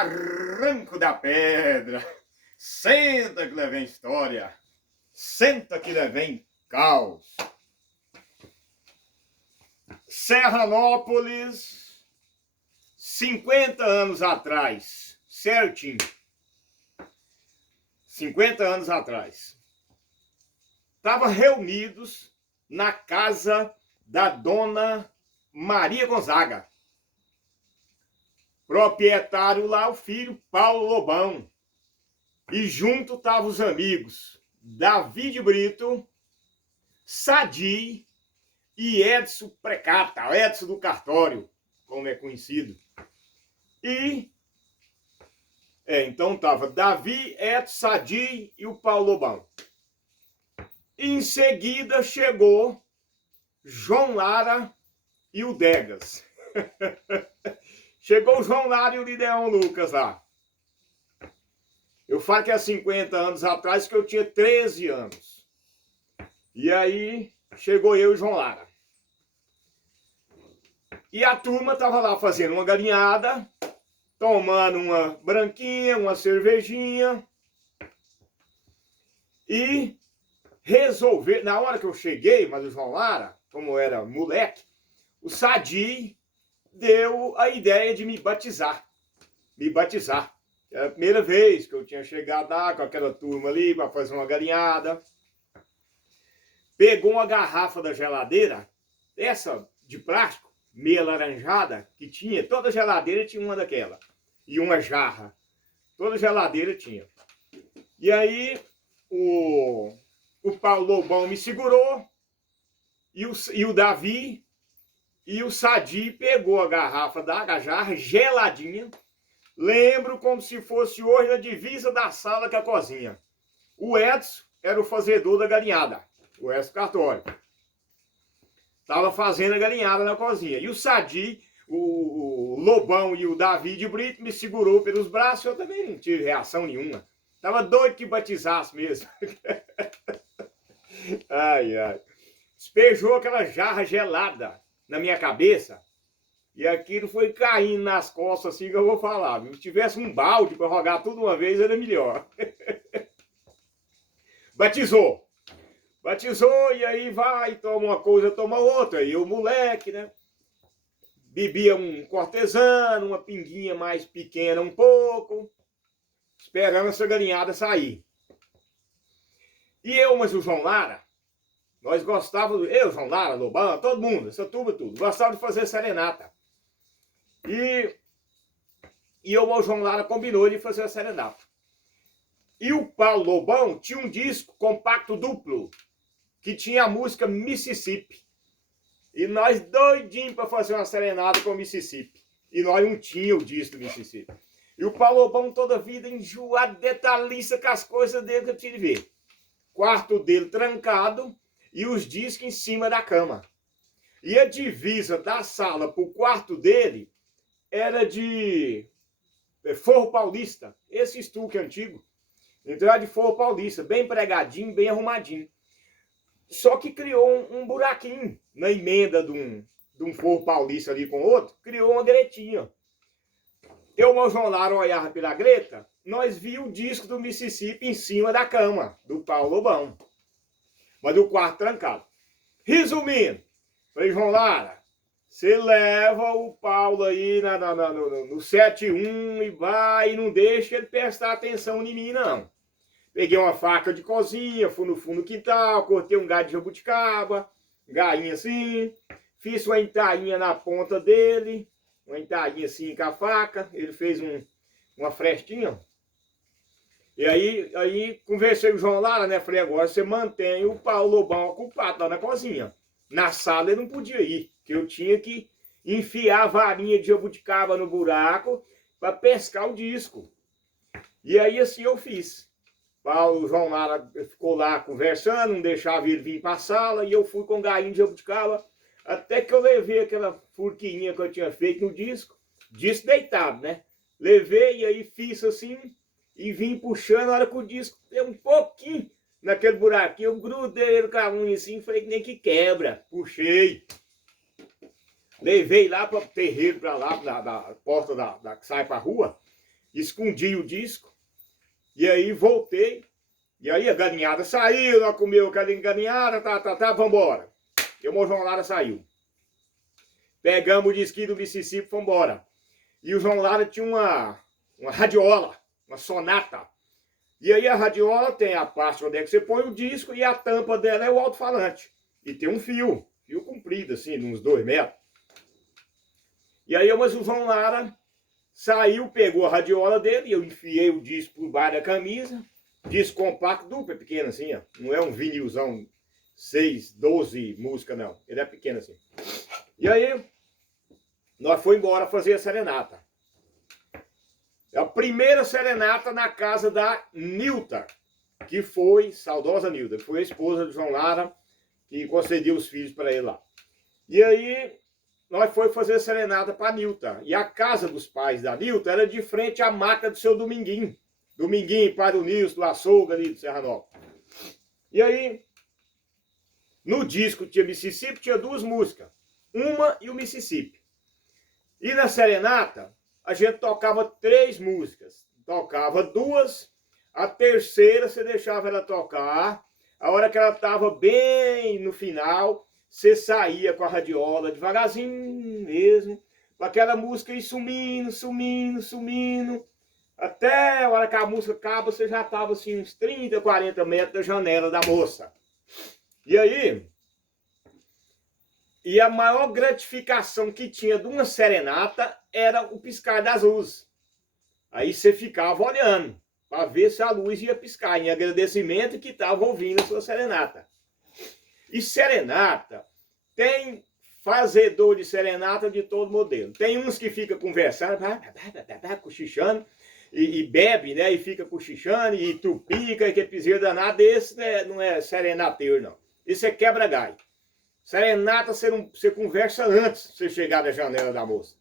Barranco da Pedra. Senta que lá vem história. Senta que lá vem caos. Serranópolis, 50 anos atrás, certinho. 50 anos atrás. Estavam reunidos na casa da dona Maria Gonzaga. Proprietário lá, o filho Paulo Lobão. E junto estavam os amigos Davi de Brito, Sadi e Edson Precata, Edson do Cartório, como é conhecido. E então estava Davi, Edson, Sadi e o Paulo Lobão. E em seguida chegou João Lara e o Degas. Chegou o João Lara e o Lideão Lucas lá. Eu falo que há 50 anos atrás, que eu tinha 13 anos. E aí chegou eu e o João Lara. E a turma estava lá fazendo uma galinhada, tomando uma branquinha, uma cervejinha. E resolver, na hora que eu cheguei, mas o João Lara, como era moleque, o Sadi deu a ideia de me batizar. Era a primeira vez que eu tinha chegado lá com aquela turma ali para fazer uma galinhada. Pegou uma garrafa da geladeira, essa de plástico, meia laranjada, que tinha, toda geladeira tinha uma daquela. E uma jarra. Toda geladeira tinha. E aí o Paulo Lobão me segurou, e o Davi e o Sadi pegou a garrafa da jarra geladinha. Lembro como se fosse hoje na divisa da sala com a cozinha. O Edson era o fazedor da galinhada, o Edson Cartório. Estava fazendo a galinhada na cozinha. E o Sadi, o Lobão e o Davi de Brito me segurou pelos braços. Eu também não tive reação nenhuma. Tava doido que batizasse mesmo. Ai, ai. Despejou aquela jarra gelada na minha cabeça. E aquilo foi caindo nas costas, assim que eu vou falar. Se tivesse um balde para rogar tudo uma vez, era melhor. Batizou. Batizou e aí vai, toma uma coisa, toma outra. E o moleque, né? Bebia um cortesano, uma pinguinha mais pequena um pouco, esperando essa galinhada sair. E eu, mas o João Lara, nós gostávamos, eu, João Lara, Lobão, todo mundo, essa turma tudo, gostava de fazer serenata. E o João Lara combinou de fazer a serenata. E o Paulo Lobão tinha um disco compacto duplo, que tinha a música Mississippi. E nós doidinhos para fazer uma serenata com Mississippi. E nós não tínhamos o disco do Mississippi. E o Paulo Lobão toda a vida enjoado, detalhista com as coisas dele que eu tinha de ver. Quarto dele trancado e os discos em cima da cama. E a divisa da sala para o quarto dele era de forro paulista. Esse estuque antigo. Então era de forro paulista, bem pregadinho, bem arrumadinho. Só que criou um buraquinho na emenda de um forro paulista ali com o outro, criou uma gretinha. Eu, o João Lara, olhava pela greta, nós víamos o disco do Mississippi em cima da cama, do Paulo Lobão. Mas do quarto trancado. Resumindo, falei, João Lara, você leva o Paulo aí no 7-1 e vai e não deixa ele prestar atenção em mim, não. Peguei uma faca de cozinha, fui no fundo do quintal, cortei um galho de jabuticaba, galinha assim, fiz uma entainha na ponta dele, uma entainha assim com a faca, ele fez uma frestinha. E aí conversei com o João Lara, né? Falei, agora você mantém o Paulo Lobão ocupado lá na cozinha. Na sala ele não podia ir, porque eu tinha que enfiar a varinha de jabuticaba no buraco para pescar o disco. E aí assim eu fiz. O João Lara ficou lá conversando, não deixava ele vir para a sala, e eu fui com o galinho de jabuticaba, até que eu levei aquela furquinha que eu tinha feito no disco deitado, né? Levei e aí fiz assim, e vim puxando, na hora que o disco deu um pouquinho naquele buraquinho, eu grudei ele com a unha assim, falei que nem que quebra, puxei. Levei lá para o terreiro, para lá, da porta que sai para a rua, escondi o disco, e aí voltei, e aí a galinhada saiu, nós comeu aquela galinhada, vambora. E o João Lara saiu. Pegamos o disquinho do Mississippi, vambora. E o João Lara tinha uma radiola, uma sonata. E aí a radiola tem a parte onde é que você põe o disco e a tampa dela é o alto-falante. E tem um fio comprido assim, de uns 2 metros. E aí mas o João Lara saiu, pegou a radiola dele, eu enfiei o disco por baixo da camisa. Disco compacto, duplo, é pequeno assim, ó. Não é um vinilzão 6, 12 músicas, não. Ele é pequeno assim. E aí, nós fomos embora fazer a serenata. A primeira serenata na casa da Nilta, que foi, saudosa Nilta, que foi a esposa de João Lara, que concedeu os filhos para ele lá. E aí, nós fomos fazer a serenata para a Nilta. E a casa dos pais da Nilta era de frente à máquina do seu Dominguinho. Dominguinho, pai do Nilson, do açougue ali do Serra Nova. E aí, no disco tinha Mississippi, tinha 2 músicas. Uma e o Mississippi. E na serenata, a gente tocava 3 músicas. Tocava 2, a terceira você deixava ela tocar. A hora que ela estava bem no final, você saía com a radiola devagarzinho mesmo, com aquela música ir sumindo, sumindo, sumindo. Até a hora que a música acaba, você já estava assim uns 30, 40 metros da janela da moça. E aí, e a maior gratificação que tinha de uma serenata era o piscar das luzes. Aí você ficava olhando para ver se a luz ia piscar, em agradecimento que estava ouvindo a sua serenata. E serenata, tem fazedor de serenata de todo modelo. Tem uns que ficam conversando, cochichando, e bebe, né? E fica cochichando, e trupica, e que é piseiro danado. Esse né, não é serenateiro, não. Isso é quebra-galho. Serenata, você conversa antes de você chegar na janela da moça.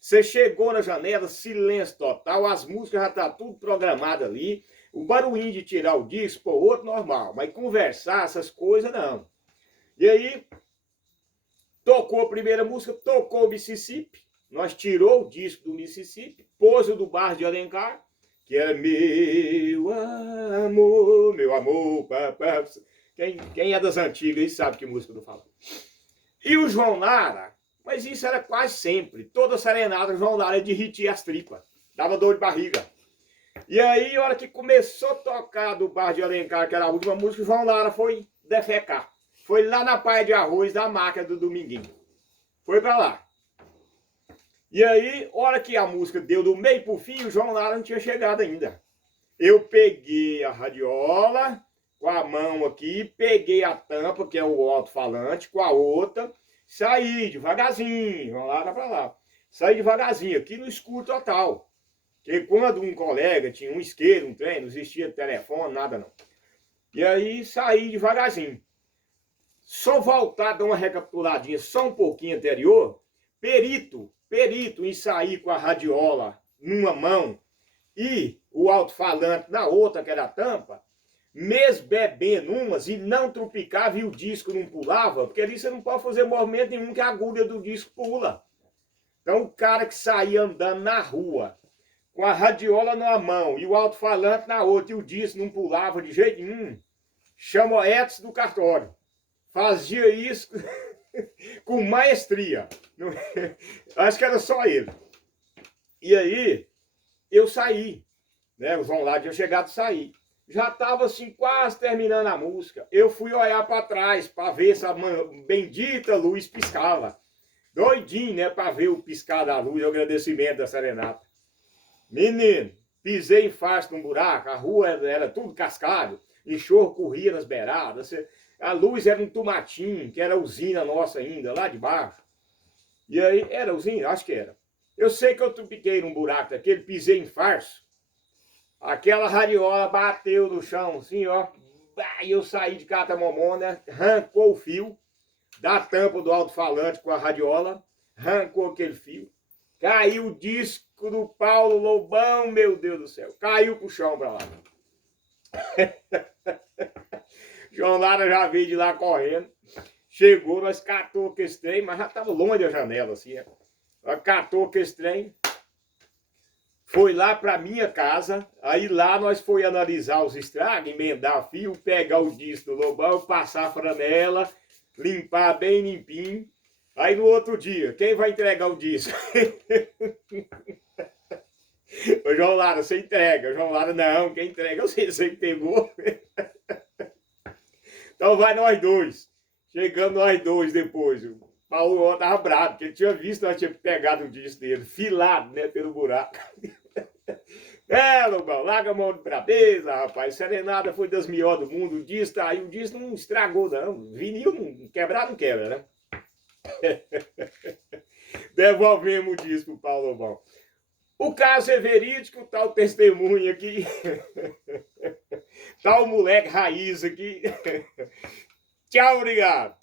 Você chegou na janela, silêncio total, as músicas já estão tudo programado ali. O barulhinho de tirar o disco, pô, outro normal. Mas conversar, essas coisas, não. E aí, tocou a primeira música, tocou o Mississippi. Nós tirou o disco do Mississippi, pôs o do Bar de Alencar, que era meu amor, papá. Quem é das antigas aí sabe que música eu tô falando. E o João Lara, mas isso era quase sempre. Toda serenata, o João Lara derretia as tripas. Dava dor de barriga. E aí, a hora que começou a tocar do Bar de Alencar, que era a última música, o João Lara foi defecar. Foi lá na paia de arroz da máquina do Dominguinho. Foi pra lá. E aí, a hora que a música deu do meio pro fim, o João Lara não tinha chegado ainda. Eu peguei a radiola com a mão aqui, peguei a tampa, que é o alto-falante, com a outra, saí devagarzinho, vamos lá pra lá. Saí devagarzinho, aqui no escuro total. Porque quando um colega tinha um isqueiro, um trem, não existia telefone, nada não. E aí saí devagarzinho. Só voltar, dar uma recapituladinha só um pouquinho anterior, perito em sair com a radiola numa mão e o alto-falante na outra, que era a tampa, mesmo bebendo umas e não trupicava e o disco não pulava, porque ali você não pode fazer movimento nenhum que a agulha do disco pula. Então o cara que saía andando na rua com a radiola numa mão e o alto-falante na outra e o disco não pulava de jeito nenhum, chama o Edson do cartório. Fazia isso com maestria. Acho que era só ele. E aí eu saí, né? O João Lara tinha chegado a sair. Já estava assim, quase terminando a música. Eu fui olhar para trás para ver se a bendita luz piscava. Doidinho, né? Para ver o piscar da luz, o agradecimento da serenata. Menino, pisei em face num buraco, a rua era tudo cascalho, enxurro corria nas beiradas. A luz era um tomatinho, que era a usina nossa ainda, lá de baixo. E aí, era usina? Acho que era. Eu sei que eu trupiquei num buraco daquele, pisei em farso. Aquela radiola bateu no chão, assim, ó. E eu saí de catamomona, arrancou o fio da tampa do alto-falante com a radiola, arrancou aquele fio. Caiu o disco do Paulo Lobão, meu Deus do céu. Caiu pro chão pra lá. João Lara já veio de lá correndo. Chegou, nós catou aquele trem, mas já estava longe da janela, assim. Nós catou aquele trem. foi lá para minha casa, aí lá nós foi analisar os estragos, emendar fio, pegar o disco do Lobão, passar a franela, limpar bem limpinho. Aí no outro dia, quem vai entregar o disco? Ô João Lara, você entrega. O João Lara, não, quem entrega, eu sei, você que pegou. Então vai nós dois. Chegando nós dois depois. O Paulo tava bravo, porque ele tinha visto, nós tínhamos pegado o disco dele, filado, né, pelo buraco. É, Lobão, larga a mão de brabeza, rapaz. Serenada foi das melhores do mundo. O disco tá aí, o disco não estragou, não. Vinil não quebrar, não quebra, né? Devolvemos o disco pro Paulo Lobão. O caso é verídico, tá o testemunho aqui. Tá o moleque raiz aqui. Tchau, obrigado.